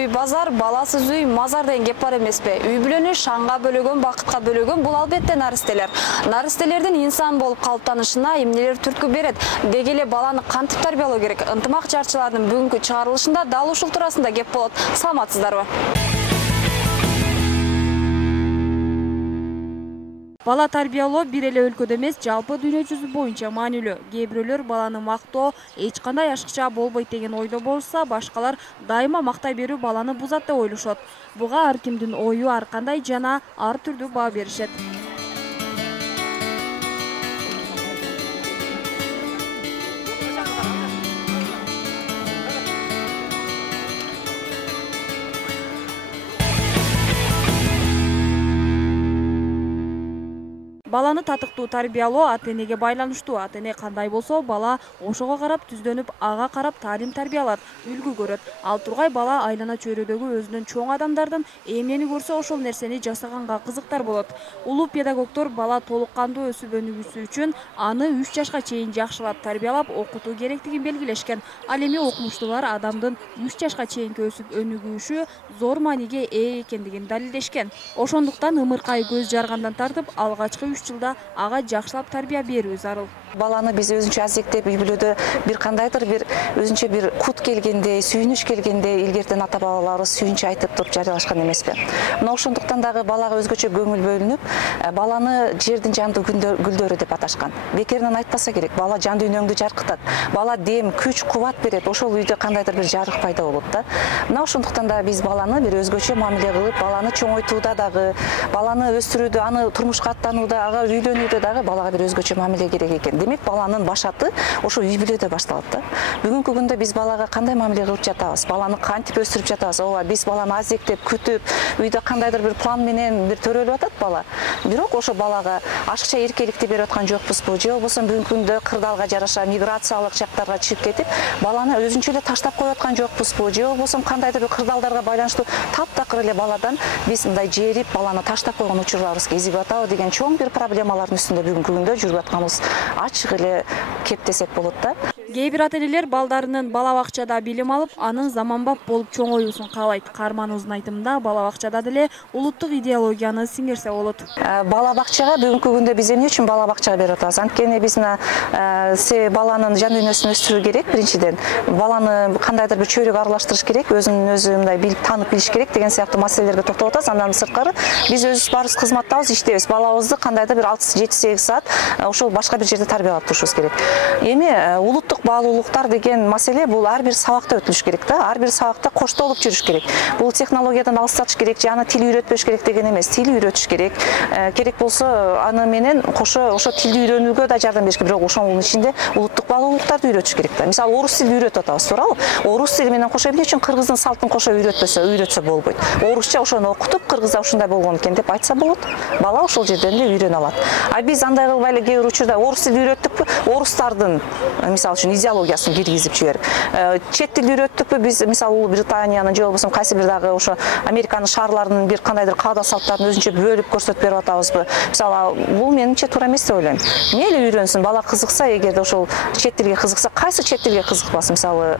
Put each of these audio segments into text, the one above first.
үй базар, баласыз үй мазар деген кеп бар эмеспи? Үй бүлөнү шаңга бөлөгөн, бакытка бөлөгөн бул албетте наристелер. Наристелердин инсан болуп калыптанышына эмнелер түрткү берет? Деги эле баланы кантип тарбиялоо керек? Ынтымак жарчылардын бүгүнкү чыгарылышында дал ушул туурасында кеп болот. Саламатсыздарбы? Бала тарбиялоо бир эле өлкөдө эмес, жалпы дүйнө жүзү боюнча маанилүү. Кээ бирөөлөр баланы мактоо эч кандай ашыкча болбойт деген ойдо болса, башкалар дайыма мактай берүү баланы бузат деп ойлошот. Буга ар кимдин ою ар кандай жана ар түрдүү баа беришет. Баланы татыктуу тарбиялоо ата-энеге байланыштуу. Ата-эне кандай болсо, бала ошого карап түздөнүп, ага карап таалим тарбиялат, үлгү көрөт. Ал тургай бала айлана чөйрөдөгү өзүнүн чоң адамдардын эмнени көрсө ошол нерсени жасаганга кызыктар болот. Улуу педагогдор бала толук кандуу өсүп өнүгүүсү үчүн аны 3 жашка чейин жакшылап тарбиялап окутуу керектигин белгилешкен. Ал эми окумуштуулар адамдын 3 жашка чейинки өсүп өнүгүүшү зор мааниге ээ экендигин далилдешкен. Ошондуктан ымыркай көз жаргандан тартып алгачкы жылда ага жакшылап тарбия берүү зарыл. Баланы биз өзүнчө азектеп, үй бүлөдө бир кандайдыр бир өзүнчө бир кут келгенде, сүйүнүч келгенде илгертен ата-бабаларыбыз сүйүнч айтып туруп жарыялашкан эмеспи. Мына ошондуктан дагы балага өзгөчө көңүл бөлүнүп, баланы жердин жандуу гүлдөрү деп аташкан. Бекеринен айтпаса керек, бала жан дүйнөңдү жаркытат. Бала дем, күч, кубат берет. Ошол үйдө кандайдыр бир жарык пайда болот да. Мына ошондуктан да биз баланы бир өзгөчө мамиле кылып, баланы чоңойтууда дагы, баланы өстүрүүдө, аны турмушка аттанууда, ага үйлөнүүдө дагы балага бир өзгөчө мамиле керек экен. Демек баланын башаты ошо үй бүлөдө башталат да. Бүгүнкү күндө биз балага кандай мамиле кылып жатабыз? Баланы кантип өстүрүп жатабыз? Ооба, биз баланы азектеп, күтүп, үйдө кандайдыр бир план менен бир төрөлүп атат бала. Бирок ошо балага ашыкча эркеликти берип аткан жокпузбу? Же болбосо бүгүнкү күндө кырдаалга жараша миграциялык жактарга чыгып кетип, баланы өзүнчө эле таштап коюп аткан жокпузбу? Же болбосо кандайдыр бир кырдаалдарга байланыштуу таптакыр эле баладан биз мындай жерип, баланы таштап койгон учурларыбыз кезигип атабы деген чоң бир проблемалардын үстүндө бүгүнкү күндө жүрүп атканыбыз ачык эле кеп десек болот да. Кээ бир ата-энелер балдарынын бала бакчада билим алып, анын заманбап болуп чоңоюусун каалайт. Каарманыбыздын айтымында, бала бакчада деле улуттук идеологияны сиңирсе болот. Бала бакчага бүгүнкү күндө биз эмне үчүн бала бакчага берип атабыз? Анткени биз баланын жан дүйнөсүн өстүрүү керек, биринчиден. Баланы кандайдыр бир чөйрөгө аралаштырыш керек, өзүн өзү мындай билип, таанып билиш керек деген сыяктуу маселелерге токтолуп атабыз. Андан сырткары биз өзүбүз барыбыз кызматтабыз, иштейбиз. Балабызды кандайдыр бир 6-7-8 саат ошол башка бир жерде тарбиялап турушубуз керек. Эми улуттук баалуулуктар деген маселе бул ар бир сабакта өтүлүш керек да. Ар бир сабакта коштолуп жүрүш керек. Бул технологиядан алыстатыш керек, жана тил үйрөтпөш керек деген эмес. Тил үйрөтүш керек. Керек болсо аны менен кошо ошо тилди үйрөнүүгө да жардам бериш керек. Бирок ошонун ичинде улуттук баалуулуктарды үйрөтүш керек да. Мисалы, орус тилин үйрөтүп атабыз, туурабы? Орус тили менен кошо эмне үчүн кыргыздын салтын кошо үйрөтсө болбойт? Орусча ошону окутуп, кыргызда ушундай болгон экен деп айтса болот. Бала ошол жерден эле үйрөнө алат. А биз андай кылбай эле кээ бир учурда орус тилин үйрөттүкпү? Орустардын мисалы үчүн идеологиясын киргизип жиберип, чет тил үйрөттүкпү биз, мисалы Улуу Британиянын же болбосо кайсы бир дагы ошо Американын шаарларынын бир кандайдыр каада салттарын өзүнчө бөлүп көрсөтүп берип атабызбы? Мисалы, бул менимче туура эмес деп ойлойм. Мейли үйрөнсүн, бала кызыкса, эгерде ошол чет тилге кызыкса, кайсы чет тилге кызыкпасын? Мисалы,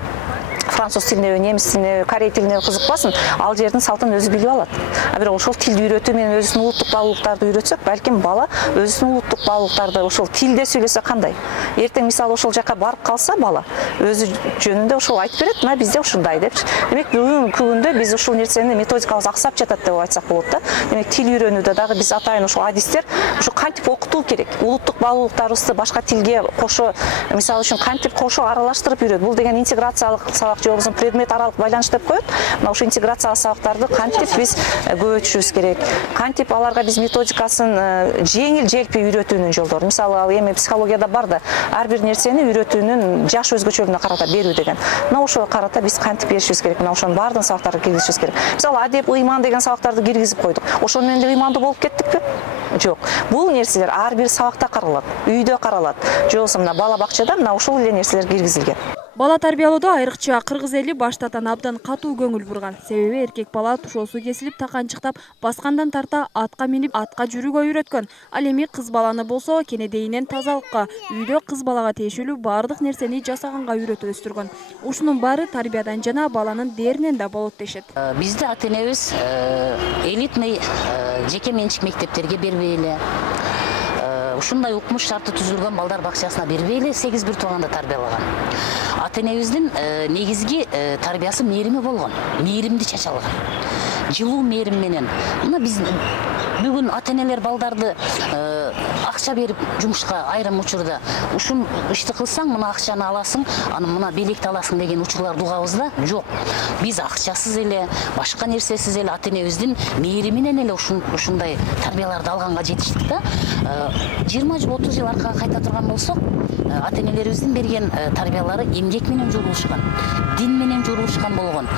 француз тилине, немис тилине, корей тилине кызыкпасын, ал жердин салтын өзү билип алат. А бирок ошол тилди үйрөтүү менен өзүнүн улуттук баалуулуктарды үйрөтсөк, балким бала өзүнүн улуттук баалуулуктарды ошол тилде сүйлөсө кандай? Эртең мисалы ошол жака барып калса бала өзү жөнүндө ошол айтып берет, мына бизде ушундай депчи. Демек бүгүнкү күндө биз ушул нерсени методикабыз аксап жатат деп айтсак болот да. Демек тил үйрөнүүдө дагы биз атайын ошол адистер ушу кантип окутуу керек? Улуттук баалуулуктарыбызды башка тилге кошо, мисалы үчүн кантип кошо аралаштырып үйрөт? Бул деген интеграциялык сабак же болбосо предмет аралык байланыш деп коет. Мына ошо интеграциялык сабактарды кантип биз көбөйтүшүбүз керек? Кантип аларга биз методикасын жеңил желпи үйрөтүүнүн жолдору? Мисалы, эми психологияда бар да, ар бир нерсени үйрөтүүнүн жаш өзгөчөлүгүнө карата берүү деген. Мына ошого карата биз кантип беришибиз керек? Мына ошонун баардыгын сабактарга киргизишибиз керек. Мисалы, адеп, ыйман деген сабактарды киргизип койдук. Ошону менен эле ыймандуу болуп кеттикпи? Жок. Бул нерселер ар бир сабакта каралат, үйдө каралат. Же болбосо мына бала бакчада мына ушул эле нерселер киргизилген. Бала тарбиялоодо айрыкча кыргыз эли баштатан абдан катуу көңүл бурган. Себеби эркек бала тушоосу кесилип таканчыктап баскандан тарта атка минип атка жүрүүгө үйрөткөн. Ал эми кыз баланы болсо кенедейинен тазалыкка, үйдө кыз балага тиешелүү баардык нерсени жасаганга үйрөтүп өстүргөн. Ушунун баары тарбиядан жана баланын дээринен да болот дешет. Бизде ата-энебиз элитный жеке менчик мектептерге бербей эле, ушундай укмуш шарты түзүлгөн балдар бакчасына бербей эле 8 бир тууганда тарбиялаган. Ата-энебиздин негизги тарбиясы мээрими болгон, мээримди чачалган. Жылуу мээрим менен. Мына биз бүгүн ата-энелер балдарды акча берип жумушка айрым учурда ушун ишти кылсаң мына акчаны аласың, аны мына белекти аласың деген учурларды угабыз да? Жок. Биз акчасыз эле, башка нерсесиз эле ата-энебиздин мээриминен эле ушундай тарбияларды алганга жетиштик да. 20 жыл, 30 жыл аркага кайта турган болсок, ата-энелерибиздин берген тарбиялары эмгек менен журулушкан, дин менен журулушкан болгон,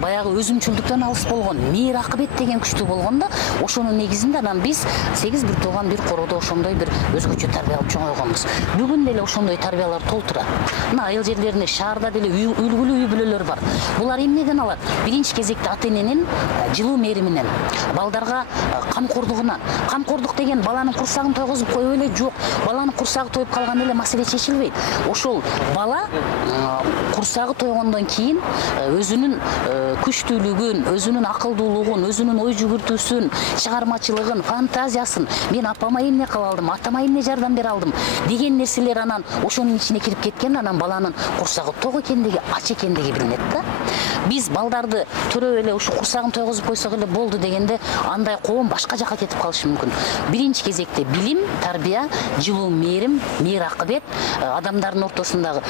баягы өзүмчүлдүктөн алыс болгон, мээр акыбет деген күчтүү болгон да, ошонун негизинде анан биз 8 бир тууган бир короодо ошондой бир өзгөчө тарбия алып чоңойгонбуз. Бүгүн деле ошондой тарбиялар толтура. Мына айыл жерлеринде, шаарда деле үлгүлүү үй бүлөлөр бар. Булар эмнеден алат? Биринчи кезекте ата-эненин жылуу мээриминен, балдарга камкордугунан. Камкордук деген баланын курсагын тойгозуп коюп эле жок. Баланын курсагы тоюп калган эле маселе чечилбейт. Ошол бала курсагы тойгондон кийин өзүнүн күчтүүлүгүн, өзүнүн акылдуулугун, өзүнүн ой жүгүртүүсүн, чыгармачылыгын, фантазиясын, мен апама эмне кыла алдым, атама эмне жардам бере алдым деген нерселер анан ошонун ичине кирип кеткен, анан баланын курсагы ток экендиги, ач экендиги билинет да. Биз балдарды төрөп эле ушу курсагын тойгозуп койсок эле болду дегенде андай коом башка жака кетип калышы мүмкүн. Биринчи кезекте билим, тарбия, жылуу мээрим, мээр акыбет адамдардын ортосундагы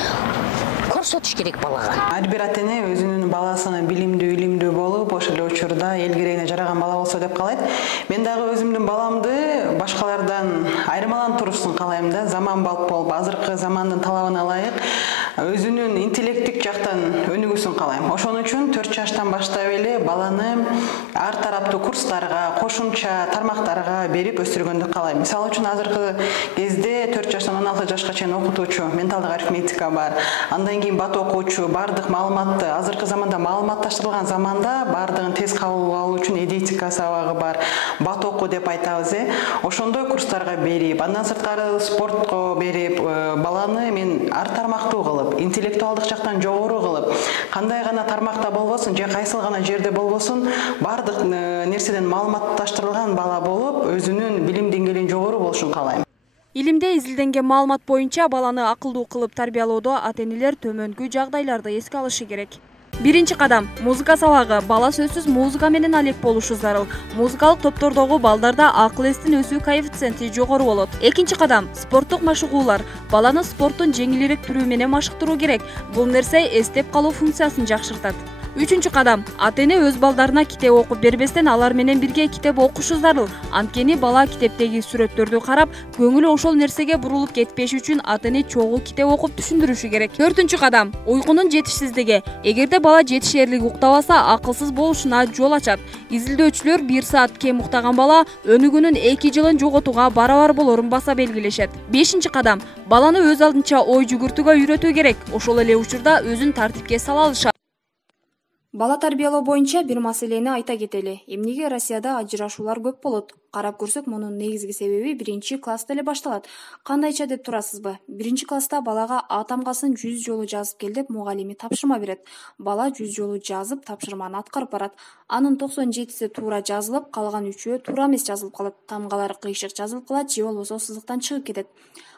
көрсөтүш керек балага. Ар бир ата-эне өзүнүн баласына билимдүү, илимдүү болуп, ошол эле учурда эл керегине жараган бала болсо деп каалайт. Мен дагы өзүмдүн баламды башкалардан айырмаланып турушун каалайм да. Заман болуп, азыркы замандын талабына ылайык өзүнүн интеллекттик жактан өнүгүүсүн каалайм. Ошон үчүн 4 жаштан баштап эле баланы ар тараптуу курстарга, кошумча тармактарга берип өстүргөндү каалайм. Мисалы үчүн азыркы кезде 4 жаштан 16 жашка чейин окутуучу, менталдык арифметика бар. Андан кийин бат окуучу, бардык маалыматты, азыркы заманда маалыматташтырылган заманда бардыгын тез кабыл алуу үчүн эдитика сабагы бар. Бат оку деп айтабыз, ошондой курстарга берип, андан сырткары спортко берип, баланы мен ар тармактуу кылып, интеллектуалдык жактан жогору кылып, кандай гана тармакта болбосун, же кайсыл гана жерде болбосун, бардык нерседен маалыматташтырылган бала болуп, өзүнүн билим деңгээлин жогору болушун каалайм. Илимде изилденген маалымат боюнча баланы акылдуу кылып тарбиялоодо ата-энелер төмөнкү жагдайларды эске алышы керек. Биринчи кадам – музыка сабагы. Бала сөзсүз музыка менен алек болушу зарыл. Музыкалык топтордогу балдарда акыл эстин өсүү коэффициенти жогору болот. Экинчи кадам – спорттук машыгуулар. Баланы спорттун жеңилирээк түрү менен машыктыруу керек. Бул нерсе эстеп калуу функциясын жакшыртат. Үчүнчү кадам – ата-эне өз балдарына китеп окуп бербестен алар менен бирге китеп окушу зарыл. Анткени бала китептеги сүрөттөрдү карап, көңүлү ошол нерсеге бурулуп кетпеш үчүн ата-эне чогуу китеп окуп түшүндүрүшү керек. Төртүнчү кадам – уйкунун жетишсиздиги. Эгерде бала жетишерлик уктабаса, акылсыз болушуна жол ачат. Изилдөөчүлөр 1 саат кем уктаган бала өнүгүүнүн 2 жылын жоготууга барабар болорун баса белгилешет. Бешинчи кадам – баланы өз алдынча ой жүгүртүүгө үйрөтүү керек. Ошол эле учурда өзүн тартипке сала алышат. Бала тарбиялоо боюнча бир маселени айта кетели. Эмнеге Россияда ажырашуулар көп болот? Карап көрсөк, мунун негизги себеби 1-класста эле башталат. Кандайча деп турасызбы? 1-класста балага А тамгасын 100 жолу жазып кел деп мугалими тапшырма берет. Бала 100 жолу жазып, тапшырманы аткарып барат. Анын 97си туура жазылып, калган 3-өө туура эмес жазылып калат. Тамгалар кыйшык жазылып калат же болбосо сызыктан чыгып кетет.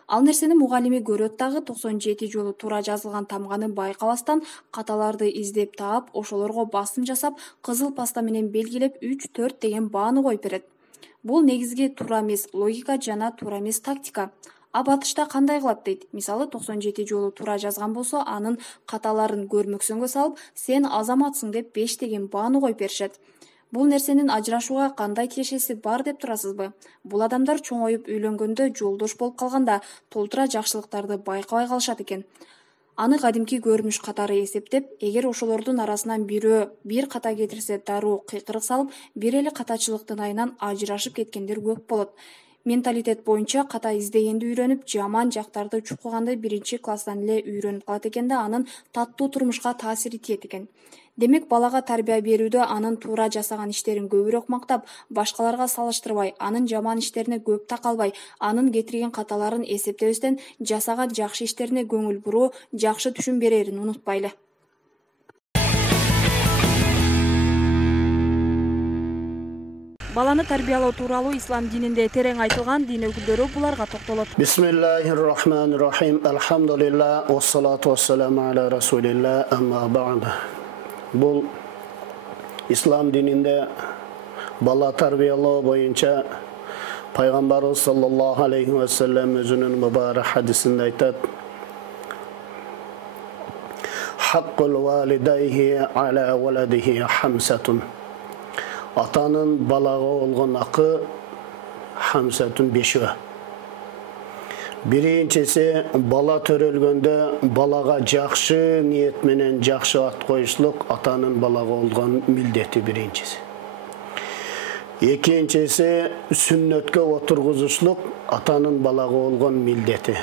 Ал нерсени мугалими көрөт дагы 97 жолу туура жазылган тамганы байкабастан каталарды издеп таап, ошолорго басым жасап, кызыл паста менен белгилеп 3-4 деген бааны коюп берет. Бул негизги туура эмес логика жана туура эмес тактика. А батышта кандай кылат дейт? Мисалы 97 жолу туура жазган болсо, анын каталарын көрмөксөнгө салып, сен азаматсың деп 5 деген бааны коюп беришет. Бул нерсенин ажырашууга кандай тиешеси бар деп турасызбы? Бул адамдар чоңоюп үйлөнгөндө, жолдош болуп калганда толтура жакшылыктарды байкабай калышат экен. Аны кадимки көрүнүш катары эсептеп, эгер ошолордун арасынан бирөө бир ката кетирсе, дароо кыйкырык салып, бир эле катачылыктын айынан ажырашып кеткендер көп болот. Менталитет боюнча ката издегенди үйрөнүп, жаман жактарды чукуганды 1-класстан эле үйрөнүп калат экен да, анын таттуу турмушка таасири тиет экен. Демек балага тарбия берүүдө анын туура жасаган иштерин көбүрөөк мактап, башкаларга салыштырбай, анын жаман иштерине көп такалбай, анын кетирген каталарын эсептебестен жасаган жакшы иштерине көңүл буруу, жакшы түшүм берерин унутпайлы. Баланы тарбиялоо тууралуу ислам дининде терең айтылган дин өкүлдөрү буларга токтолот. Бисмиллахир-рахманир-рахим. Алхамдулиллах, вассалату вассаламу аля расулиллах, амма ба'д. Бул ислам дининде бала тарбиялоо боюнча пайгамбарыбыз саллаллаху алейхи ва саллям өзүнүн мубарак хадисинде айтат: Хаккул валидайхи аля валадихи хамсатун. Атанын балага болгон акы хамсатун 5. Биринчиси, бала төрөлгөндө балага жакшы ниет менен жакшы ат коюшлук атанын балага болгон милдети биринчиси. Экинчиси, сүннөткө отургузушлук атанын балага болгон милдети.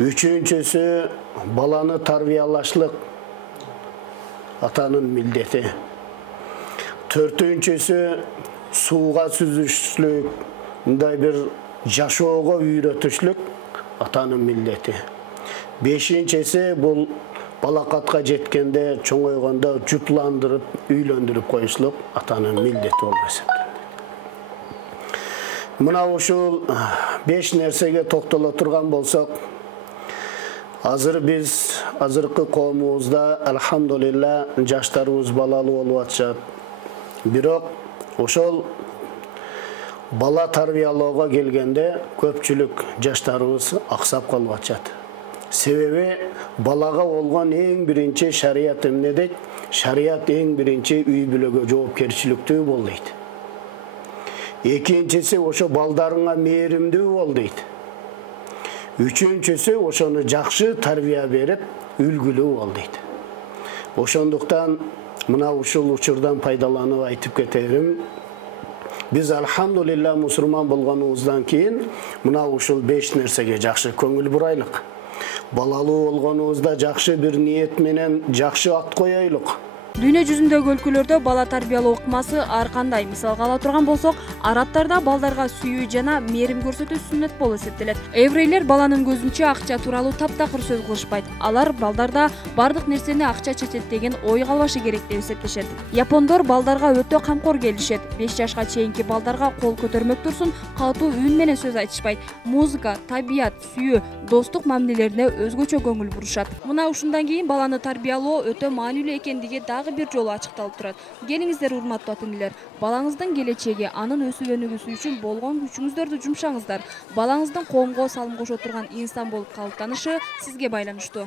Үчүнчүсү, баланы тарбиялашлык атанын милдети. Төртүнчүсү, сууга сүзүшлүк, мындай бир жашоого үйрөтүшлүк атанын милдети. Бешинчиси, бул балакатка жеткенде, чоңойгондо жупландырып, үйлөндүрүп коюшлук атанын милдети болуп эсептелет. Мына ушул 5 нерсеге токтоло турган болсок, азыркы коомубузда алхамдулилла жаштарыбыз балалуу болуп атышат. Бирок ошол бала тарбиялоого келгенде көпчүлүк жаштарыбыз аксап калып атышат. Себеби балага болгон эң биринчи шарият эмне дейт? Шарият эң биринчи үй бүлөгө жоопкерчиликтүү бол дейт. Экинчиси ошо балдарыңа мээримдүү бол дейт. Үчүнчүсү ошону жакшы тарбия берип, үлгүлүү бол дейт. Ошондуктан мына ушул учурдан пайдаланып айтып кетерим. Биз алхамдулилла мусулман болгонубуздан кийин мына ушул 5 нерсеге жакшы көңүл бурайлык. Балалуу болгонубузда жакшы бир ниет менен жакшы ат коелук. Дүйнө жүзүндөгү өлкөлөрдө бала тарбиялоо ыкмасы ар кандай. Мисалга ала турган болсок, арабтарда балдарга сүйүү жана мээрим көрсөтүү сүннөт болуп эсептелет. Еврейлер баланын көзүнчө акча тууралуу таптакыр сөз кылышпайт. Алар балдарда бардык нерсени акча чечет деген ой калбашы керек деп эсептешет. Япондор балдарга өтө камкор келишет. 5 жашка чейинки балдарга кол көтөрмөк турсун, катуу үн менен сөз айтышпайт. Музыка, табият, сүйүү, достук мамилелерине өзгөчө көңүл бурушат. Мына ушундан кийин баланы тарбиялоо өтө маанилүү экендиги бир жолу ачыкталып турат. Келиңиздер, урматтуу ата-энелер, балаңыздын келечеги, анын өсүп өнүгүүсү үчүн болгон күчүңүздөрдү жумшаңыздар. Балаңыздын коомго салым кошо турган инсан болуп калыптанышы сизге байланыштуу.